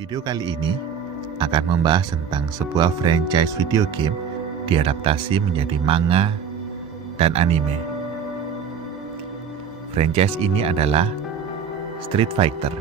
Video kali ini akan membahas tentang sebuah franchise video game diadaptasi menjadi manga dan anime. Franchise ini adalah Street Fighter.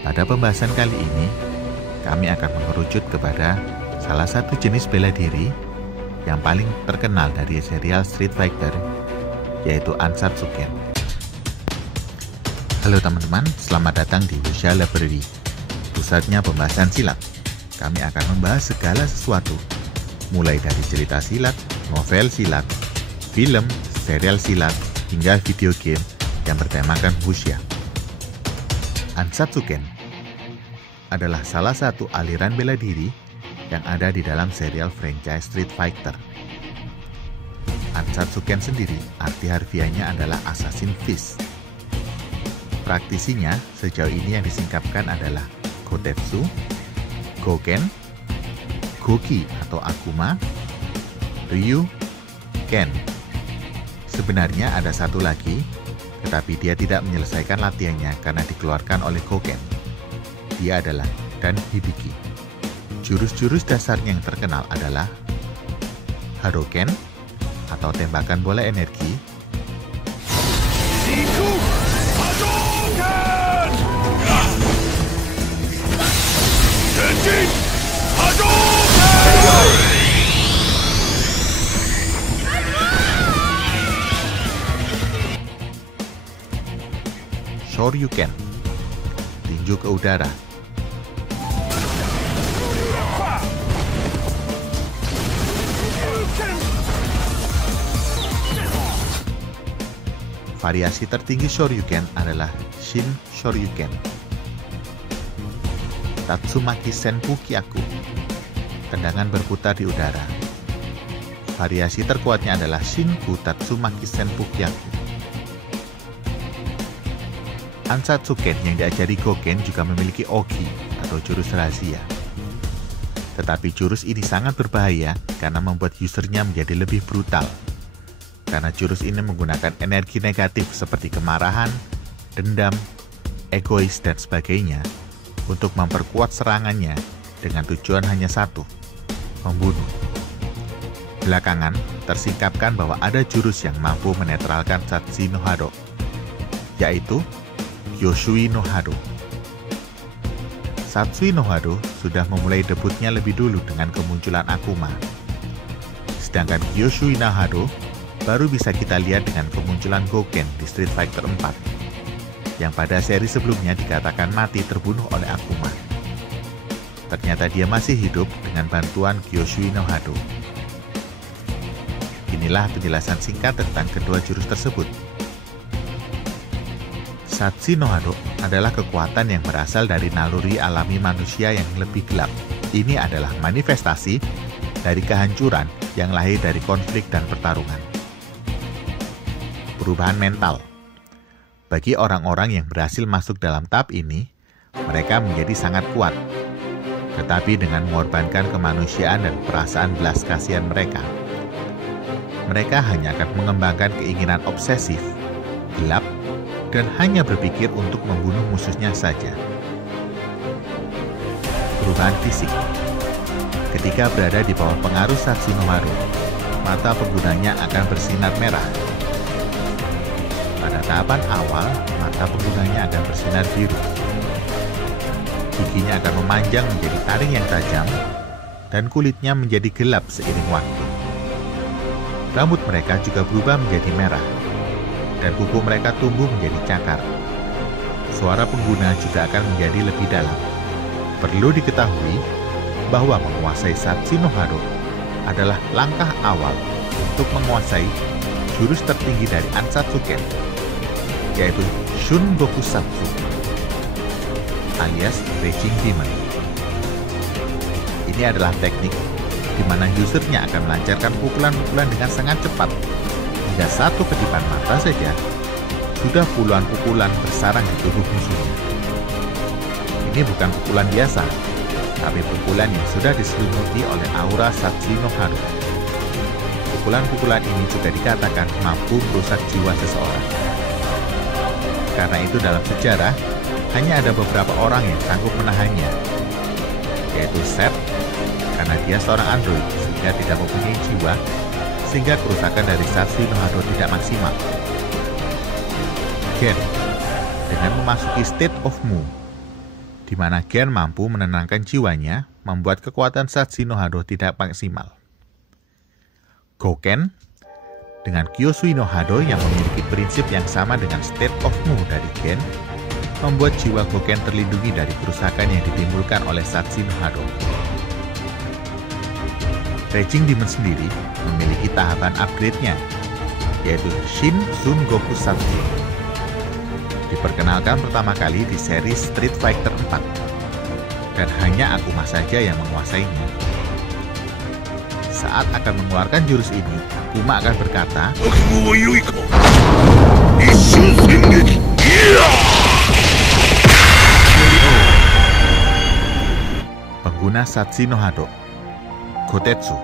Pada pembahasan kali ini, kami akan mengerucut kepada salah satu jenis bela diri yang paling terkenal dari serial Street Fighter, yaitu Ansatsuken. Halo teman-teman, selamat datang di Wuxia Library, pusatnya pembahasan silat. Kami akan membahas segala sesuatu, mulai dari cerita silat, novel silat, film, serial silat, hingga video game yang bertemakan Wuxia. Ansatsuken adalah salah satu aliran bela diri yang ada di dalam serial franchise Street Fighter. Ansatsuken sendiri arti harfiahnya adalah Assassin Fist. Praktisinya sejauh ini yang disingkapkan adalah Gotetsu, Goken, Goki atau Akuma, Ryu, Ken. Sebenarnya ada satu lagi, tetapi dia tidak menyelesaikan latihannya karena dikeluarkan oleh Goken. Dia adalah Dan Hibiki. Jurus-jurus dasarnya yang terkenal adalah Hadoken atau tembakan bola energi, Shoryuken, tinju ke udara, variasi tertinggi Shoryuken adalah Shin Shoryuken, Tatsumaki Senpu Kyaku, tendangan berputar di udara. Variasi terkuatnya adalah Shinku Tatsumaki Senpu Kyaku. Ansatsuken yang diajari Goken juga memiliki Ogi atau jurus rahasia. Tetapi jurus ini sangat berbahaya karena membuat usernya menjadi lebih brutal. Karena jurus ini menggunakan energi negatif seperti kemarahan, dendam, egois, dan sebagainya untuk memperkuat serangannya dengan tujuan hanya satu, membunuh. Belakangan, tersingkapkan bahwa ada jurus yang mampu menetralkan Satsuki no Hado, yaitu Yoshui no Hado. Satsuki no Hado sudah memulai debutnya lebih dulu dengan kemunculan Akuma. Sedangkan Yoshui no Hado baru bisa kita lihat dengan kemunculan Goken di Street Fighter 4, yang pada seri sebelumnya dikatakan mati terbunuh oleh Akuma. Ternyata dia masih hidup dengan bantuan Yoshui no Hado. Inilah penjelasan singkat tentang kedua jurus tersebut. Satsuki no Hado adalah kekuatan yang berasal dari naluri alami manusia yang lebih gelap. Ini adalah manifestasi dari kehancuran yang lahir dari konflik dan pertarungan. Perubahan mental. Bagi orang-orang yang berhasil masuk dalam tahap ini, mereka menjadi sangat kuat. Tetapi dengan mengorbankan kemanusiaan dan perasaan belas kasihan mereka, mereka hanya akan mengembangkan keinginan obsesif, gelap, dan hanya berpikir untuk membunuh musuhnya saja. Perubahan fisik. Ketika berada di bawah pengaruh Satsuki no Hado, mata penggunanya akan bersinar merah. Pada tahapan awal, mata penggunanya akan bersinar biru. Giginya akan memanjang menjadi taring yang tajam, dan kulitnya menjadi gelap seiring waktu. Rambut mereka juga berubah menjadi merah, dan kuku mereka tumbuh menjadi cakar. Suara pengguna juga akan menjadi lebih dalam. Perlu diketahui bahwa menguasai Satsuki no Hado adalah langkah awal untuk menguasai jurus tertinggi dari Ansatsuken, yaitu Shun Gokusatsu alias Raging Demon. Ini adalah teknik di mana usernya akan melancarkan pukulan-pukulan dengan sangat cepat. Hingga satu kedipan mata saja, sudah puluhan pukulan bersarang di tubuh musuhnya. Ini bukan pukulan biasa, tapi pukulan yang sudah diselimuti oleh aura Satsuki no Hado. Pukulan-pukulan ini juga dikatakan mampu merusak jiwa seseorang. Karena itu dalam sejarah, hanya ada beberapa orang yang sanggup menahannya, yaitu Seth, karena dia seorang android sehingga tidak mempunyai jiwa, sehingga kerusakan dari Satsu no Hado tidak maksimal. Gen, dengan memasuki state of Mu, di mana Gen mampu menenangkan jiwanya, membuat kekuatan Satsu no Hado tidak maksimal. Goken, dengan Kyosui no Hado yang memiliki prinsip yang sama dengan state of Mu dari Gen, membuat jiwa Goken terlindungi dari kerusakan yang ditimbulkan oleh Satsu no Hado. Raging Demon sendiri memiliki tahapan upgrade-nya, yaitu Shin Sun Goku Satsu. Diperkenalkan pertama kali di seri Street Fighter 4, dan hanya Akuma saja yang menguasainya. Saat akan mengeluarkan jurus ini, Akuma akan berkata, pengguna Satsu no Hado, Gotetsu,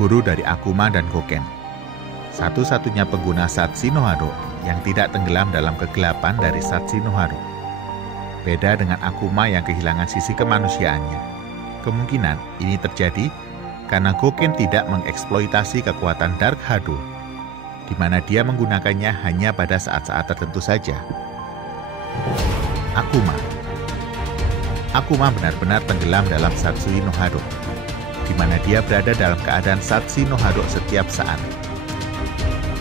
guru dari Akuma dan Goken, satu-satunya pengguna Satsu no Hado yang tidak tenggelam dalam kegelapan dari Satsu no Hado. Beda dengan Akuma yang kehilangan sisi kemanusiaannya. Kemungkinan ini terjadi karena Goken tidak mengeksploitasi kekuatan Dark Hado, di mana dia menggunakannya hanya pada saat-saat tertentu saja. Akuma benar-benar tenggelam dalam Satsu no Hado, di mana dia berada dalam keadaan Satsu no Hado setiap saat.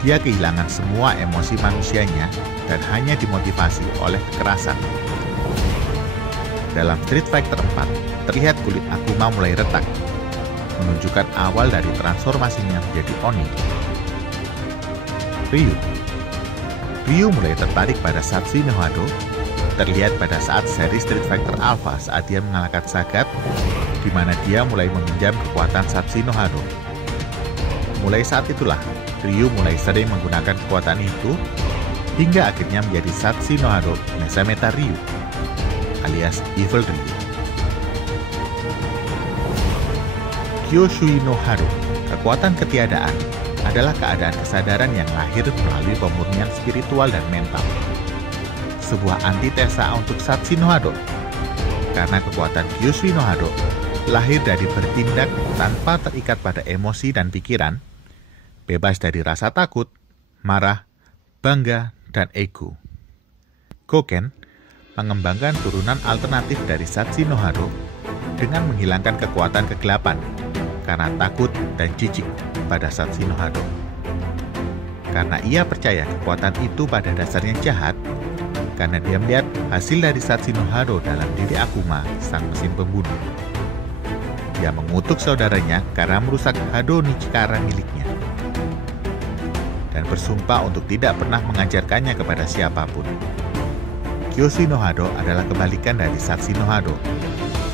Dia kehilangan semua emosi manusianya dan hanya dimotivasi oleh kekerasan. Dalam Street Fighter 4, terlihat kulit Akuma mulai retak, menunjukkan awal dari transformasinya menjadi Oni. Ryu mulai tertarik pada Satsu no Hado, terlihat pada saat seri Street Fighter Alpha saat dia mengalahkan Sagat, di mana dia mulai meminjam kekuatan Satsu no Hado. Mulai saat itulah, Ryu mulai sering menggunakan kekuatan itu, hingga akhirnya menjadi Satsu no Hado Mesameta Ryu, alias Evil Ryu. Kyosui no Hado, kekuatan ketiadaan, adalah keadaan kesadaran yang lahir melalui pemurnian spiritual dan mental. Sebuah antitesa untuk Satsu no Hado, karena kekuatan Kyosui no Hado lahir dari bertindak tanpa terikat pada emosi dan pikiran, bebas dari rasa takut, marah, bangga, dan ego. Goken mengembangkan turunan alternatif dari Satsu no Hado dengan menghilangkan kekuatan kegelapan karena takut dan jijik pada Satsu no Hado. Karena ia percaya kekuatan itu pada dasarnya jahat, karena dia melihat hasil dari Satsu no Hado dalam diri Akuma, sang mesin pembunuh. Dia mengutuk saudaranya karena merusak Hado Nichikara miliknya, dan bersumpah untuk tidak pernah mengajarkannya kepada siapapun. Kyosui no Hado adalah kebalikan dari Satsu no Hado,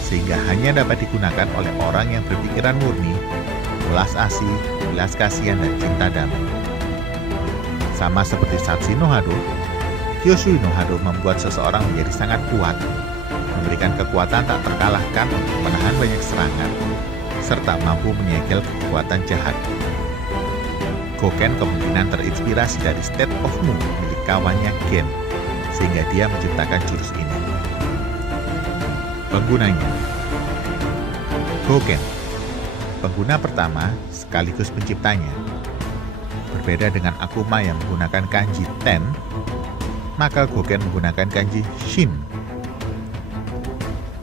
sehingga hanya dapat digunakan oleh orang yang berpikiran murni, belas asih, belas kasihan, dan cinta damai. Sama seperti Satsu no Hado, Kyosui no Hado membuat seseorang menjadi sangat kuat, memberikan kekuatan tak terkalahkan untuk menahan banyak serangan, serta mampu menyegel kekuatan jahat. Goken kemungkinan terinspirasi dari State of Mu milik kawannya Gen, sehingga dia menciptakan jurus ini. Penggunanya, Goken, pengguna pertama sekaligus penciptanya. Berbeda dengan Akuma yang menggunakan kanji Ten, maka Goken menggunakan kanji Shin.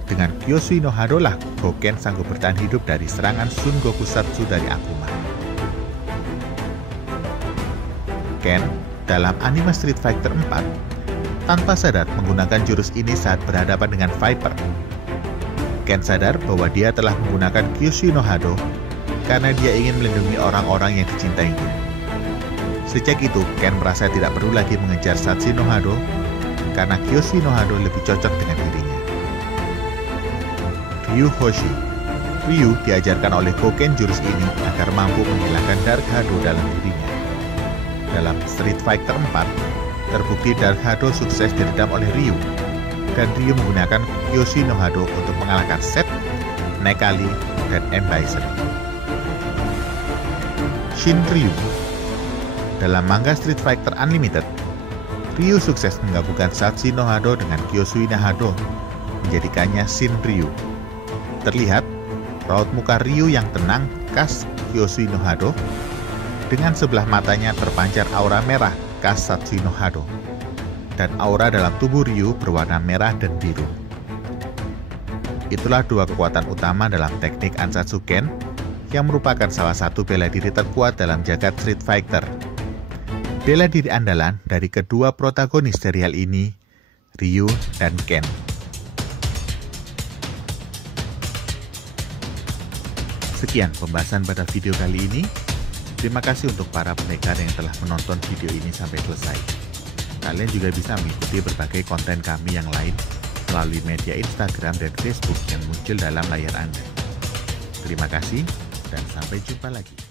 Dengan Kyosui no Hado lah Goken sanggup bertahan hidup dari serangan Sun Goku Satsu dari Akuma. Ken, dalam anime Street Fighter 4, tanpa sadar menggunakan jurus ini saat berhadapan dengan Viper. Ken sadar bahwa dia telah menggunakan Kyosui no Hado karena dia ingin melindungi orang-orang yang dicintainya. Sejak itu, Ken merasa tidak perlu lagi mengejar Satsu no Hado karena Kyosui no Hado lebih cocok dengan dirinya. Ryu Hoshi. Ryu diajarkan oleh Goken jurus ini agar mampu menghilangkan Dark Hado dalam dirinya. Dalam Street Fighter 4, terbukti Dark Hado sukses diredam oleh Ryu, dan Ryu menggunakan Kyosui no Hado untuk mengalahkan Seth, Nekali, dan M. Bison. Shin Ryu. Dalam manga Street Fighter Unlimited, Ryu sukses menggabungkan Satsui no Hado dengan Kyosui no Hado, menjadikannya Shin Ryu. Terlihat raut muka Ryu yang tenang khas Kyosui no Hado, dengan sebelah matanya terpancar aura merah khas Satsui no Hado, dan aura dalam tubuh Ryu berwarna merah dan biru. Itulah dua kekuatan utama dalam teknik Ansatsu Ken, yang merupakan salah satu bela diri terkuat dalam jagat Street Fighter. Bela diri andalan dari kedua protagonis serial ini, Ryu dan Ken. Sekian pembahasan pada video kali ini. Terima kasih untuk para pendekar yang telah menonton video ini sampai selesai. Kalian juga bisa mengikuti berbagai konten kami yang lain melalui media Instagram dan Facebook yang muncul dalam layar Anda. Terima kasih dan sampai jumpa lagi.